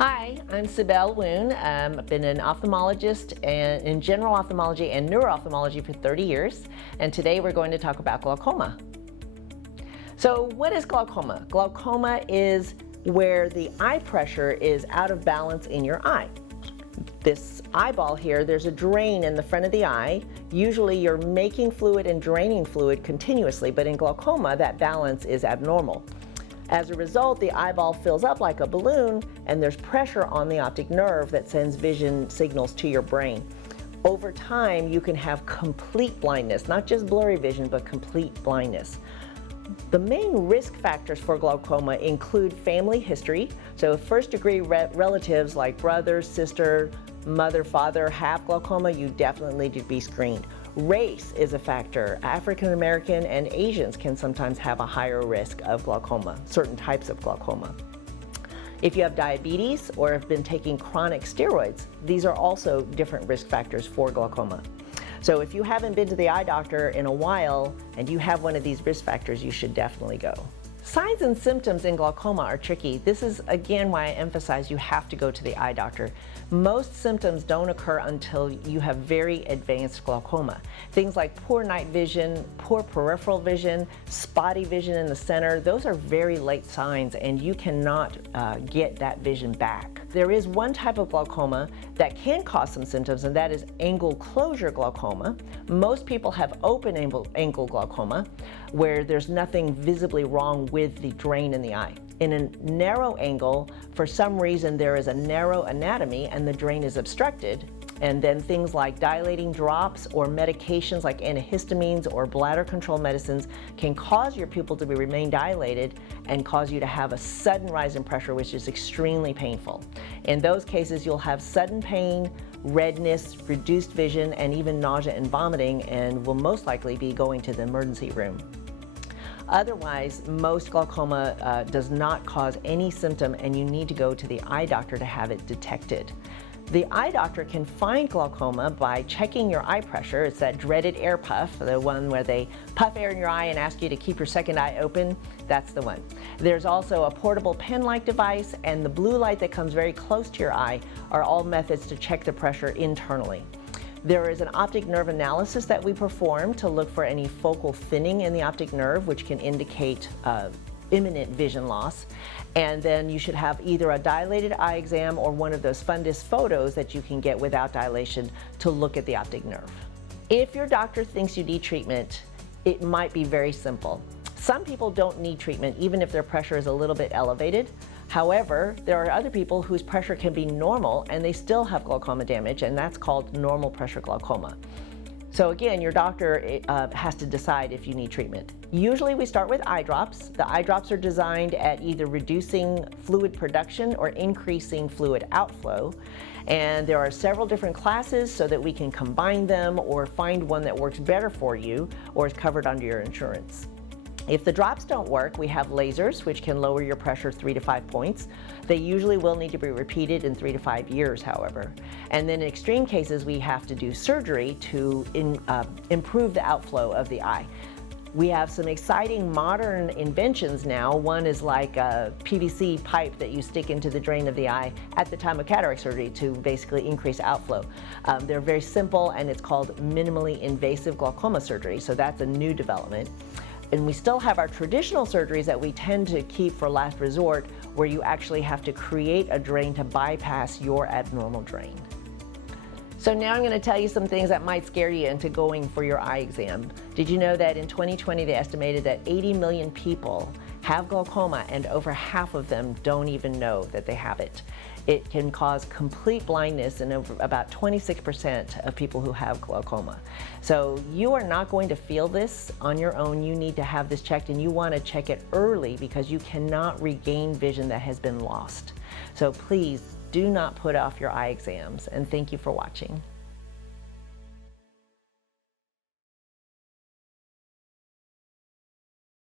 Hi, I'm Sibel Woon. I've been an ophthalmologist and in general ophthalmology and neuro-ophthalmology for 30 years, and today we're going to talk about glaucoma. So what is glaucoma? Glaucoma is where the eye pressure is out of balance in your eye. This eyeball here, there's a drain in the front of the eye. Usually you're making fluid and draining fluid continuously, but in glaucoma that balance is abnormal. As a result, the eyeball fills up like a balloon and there's pressure on the optic nerve that sends vision signals to your brain. Over time, you can have complete blindness, not just blurry vision, but complete blindness. The main risk factors for glaucoma include family history. So if first-degree relatives like brother, sister, mother, father have glaucoma, you definitely need to be screened. Race is a factor. African American and Asians can sometimes have a higher risk of glaucoma, certain types of glaucoma. If you have diabetes or have been taking chronic steroids, these are also different risk factors for glaucoma. So if you haven't been to the eye doctor in a while and you have one of these risk factors, you should definitely go. Signs and symptoms in glaucoma are tricky. This is again why I emphasize you have to go to the eye doctor. Most symptoms don't occur until you have very advanced glaucoma. Things like poor night vision, poor peripheral vision, spotty vision in the center, those are very late signs and you cannot get that vision back. There is one type of glaucoma that can cause some symptoms, and that is angle closure glaucoma. Most people have open angle glaucoma where there's nothing visibly wrong with the drain in the eye. In a narrow angle, for some reason there is a narrow anatomy and the drain is obstructed, and then things like dilating drops or medications like antihistamines or bladder control medicines can cause your pupil to remain dilated and cause you to have a sudden rise in pressure, which is extremely painful. In those cases, you'll have sudden pain, redness, reduced vision, and even nausea and vomiting, and will most likely be going to the emergency room. Otherwise, most glaucoma does not cause any symptom, and you need to go to the eye doctor to have it detected. The eye doctor can find glaucoma by checking your eye pressure. It's that dreaded air puff, the one where they puff air in your eye and ask you to keep your second eye open. That's the one. There's also a portable pen-like device, and the blue light that comes very close to your eye are all methods to check the pressure internally. There is an optic nerve analysis that we perform to look for any focal thinning in the optic nerve, which can indicate imminent vision loss. And then you should have either a dilated eye exam or one of those fundus photos that you can get without dilation to look at the optic nerve. If your doctor thinks you need treatment, it might be very simple. Some people don't need treatment even if their pressure is a little bit elevated. However, there are other people whose pressure can be normal and they still have glaucoma damage, and that's called normal pressure glaucoma. So again, your doctor has to decide if you need treatment. Usually we start with eye drops. The eye drops are designed at either reducing fluid production or increasing fluid outflow. And there are several different classes so that we can combine them or find one that works better for you or is covered under your insurance. If the drops don't work, we have lasers, which can lower your pressure 3 to 5 points. They usually will need to be repeated in 3 to 5 years, however. And then in extreme cases, we have to do surgery to improve the outflow of the eye. We have some exciting modern inventions now. One is like a PVC pipe that you stick into the drain of the eye at the time of cataract surgery to basically increase outflow. They're very simple, and it's called minimally invasive glaucoma surgery, so that's a new development. And we still have our traditional surgeries that we tend to keep for last resort, where you actually have to create a drain to bypass your abnormal drain. So now I'm going to tell you some things that might scare you into going for your eye exam. Did you know that in 2020 they estimated that 80 million people have glaucoma and over half of them don't even know that they have it? It can cause complete blindness in about 26% of people who have glaucoma. So you are not going to feel this on your own. You need to have this checked, and you want to check it early because you cannot regain vision that has been lost. So please do not put off your eye exams, and thank you for watching.